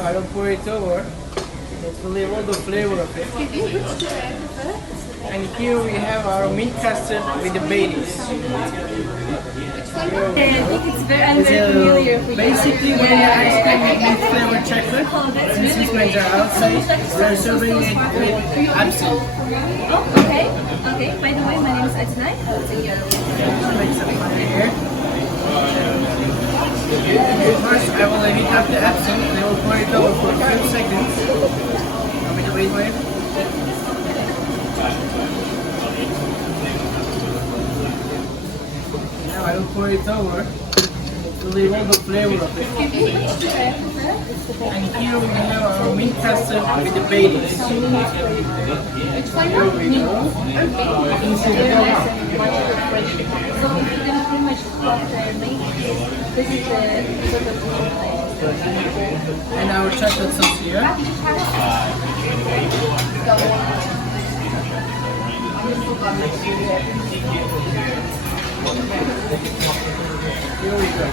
Now I will pour it over. It will leave all the flavor of it. And here we have our mint custard with the Baileys. I think it's very familiar for you. Basically, vanilla ice cream with mint flavored chocolate. This is my jar outside. We are serving it with absinthe. Oh, okay. Okay. By the way, my name is Ajnai. I'll take your Make some fire here. First, I will heat up the absinthe. I will pour it over for a few seconds. Want me to wait for it? Now I will pour it over to leave all the flavor of it. And here we have our mint custard with the Baileys. Here we go. And our chocolate sauce here. Here we go.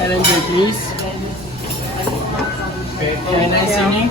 And enjoy, please. Very nice evening.